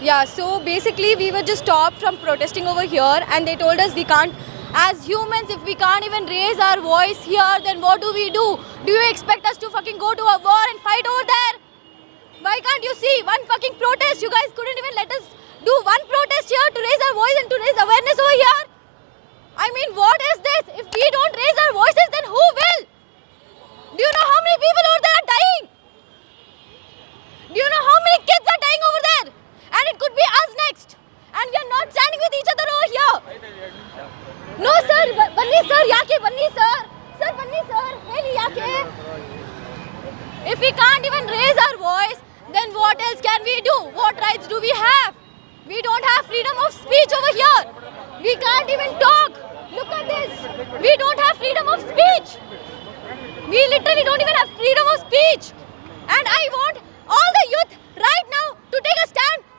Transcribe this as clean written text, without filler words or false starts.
Yeah, so basically we were just stopped from protesting over here and they told us we can't, as humans, if we can't even raise our voice here, then what do we do? Do you expect us to fucking go to a war and fight over there? Why can't you see one fucking protest? You guys couldn't even let us do one protest here to raise our voice and to raise awareness over here? I mean, what is this? If we don't raise our voices, then who will? Do you know how many people over there are dying? Do you know how many kids are dying over there? And it could be us next. And we are not standing with each other over here. No, sir. Banni, sir. Yake, banni, sir. Sir, banni, sir. Heli, yake. If we can't even raise our voice, then what else can we do? What rights do we have? We don't have freedom of speech over here. We can't even talk. Look at this. We don't have freedom of speech. We literally don't even have freedom of speech. And I want all the youth right now to take a stand